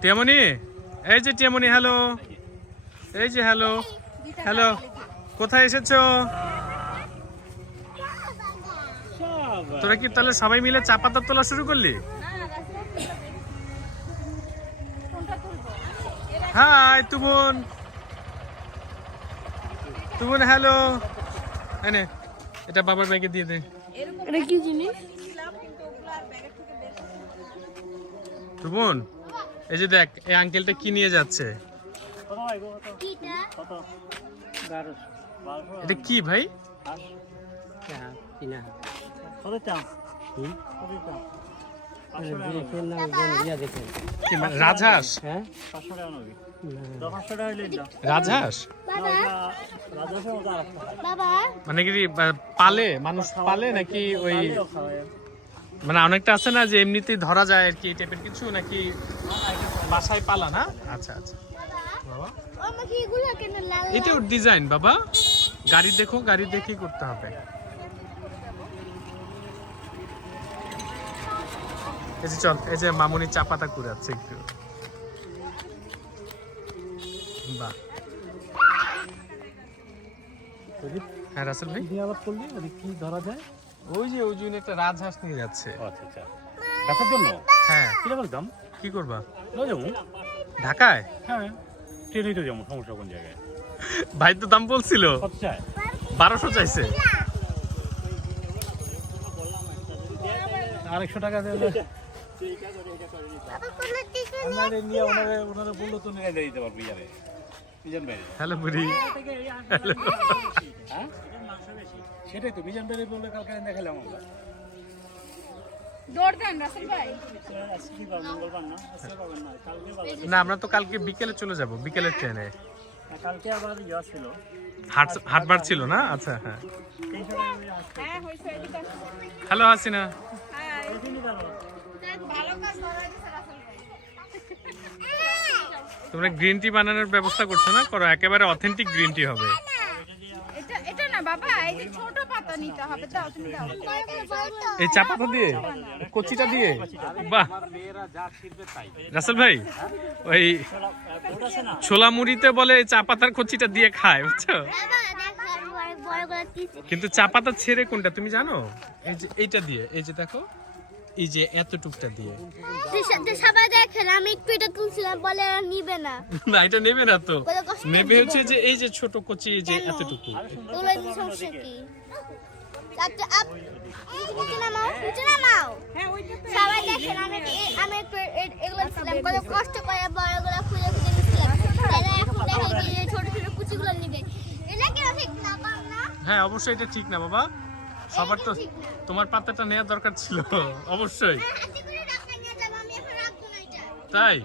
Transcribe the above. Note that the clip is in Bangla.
টিয়ামণি, এই যে টিয়ামণি, হ্যালো। এই যে হ্যালো হ্যালো, কোথায় এসেছো? তোরা কি তাহলে সবাই মিলে চা পাতা তোলা শুরু করলি? হাই তুমুন, তুমুন হ্যালো। এনে এটা বাবার ব্যাগে দিয়ে দে। এটা কি জিনিস? তুমুন, এই যে দেখ, এই আঙ্কেলটা কি নিয়ে যাচ্ছে। এটা কি ভাই? রাজহাঁস? রাজহাঁস মানে কি পালে, মানুষ পালে নাকি? ওই মানে অনেকটা আছে না যে এমনিতেই ধরা যায় আর কি, এই টাইপের কিছু নাকি বাসায় পালা না? আচ্ছা আচ্ছা বাবা, এটা ওর ডিজাইন বাবা। গাড়ি দেখো, গাড়ি দেখেই করতে হবে। এই যে চল, এই যে মামুনি চা পাতা কুড়াচ্ছে একটু। বাহ, হ্যাঁ রাসেল ভাই, কি ধরা যায়? ওই যে ওই জন্য একটা রাজহাঁস নিয়ে যাচ্ছে। আচ্ছা আচ্ছা, বেচার জন্য? হ্যাঁ। কিরকম দাম? কি করবা? যাবো ঢাকায়? হ্যাঁ, ট্রেনেই তো যাবো, সমস্যা কোন জায়গায়? ভাই তো দাম বলছিল কত চায়? 1200 চাইছে। 200 টাকা দিলে নিয়ে ওনারা বললো তো নিয়ে দিতে পারবো ইয়ারে। মিজান ভাই, হ্যালো বুড়ি। হ্যাঁ সেটাই তো, মিজান ভাই বললে কালকে দেখালাম আমরা। না আমরা তো কালকে বিকেলে চলে যাব, বিকেলের ট্রেনে। কালকে আবার ইয়া ছিল, হাটবার ছিল না? আচ্ছা হ্যাঁ। হ্যালো হাসিনা। তোমরা গ্রিন টি বানানোর ব্যবস্থা করছো না? করো, একেবারে অথেন্টিক গ্রিন টি হবে। এটা না বাবা, এই যে ছোট পাতা নিতে হবে, দাও তুমি দাও। এই চা পাতা দিয়ে, কচিটা দিয়ে, বাহ। রাসেল ভাই, ওই ছোলা মুড়িতে বলে চা পাতার কচিটা দিয়ে খায়, বুঝছো? কিন্তু চা পাতা ছেড়ে কোনটা তুমি জানো? এই যে এইটা দিয়ে, এই যে দেখো, এই যে এতটুকটা দিয়ে। সবাই দেখেন আমি একটু এটা তুলছিলাম, বলে নিবে না। না এটা নেবে না তো, নেবে হচ্ছে যে এই যে ছোট কচি, এই যে এতটুকু। তোলা কি সমস্যা কি? আচ্ছা আপ নিচে নামাও, নিচে নামাও। হ্যাঁ ওইটা তো সবাই দেখেন আমি একটু এগুলো ছিলাম, কত কষ্ট করে বড়গুলো খুঁজে খুঁজে নিছিলাম। তাহলে এখন দেখেন এই ছোট ছোট কুচিগুলো নিবে। এটা কি ঠিক না না? হ্যাঁ অবশ্যই এটা ঠিক না বাবা, সবার তো তোমার পাতাটা নেওয়ার দরকার ছিল অবশ্যই। তাই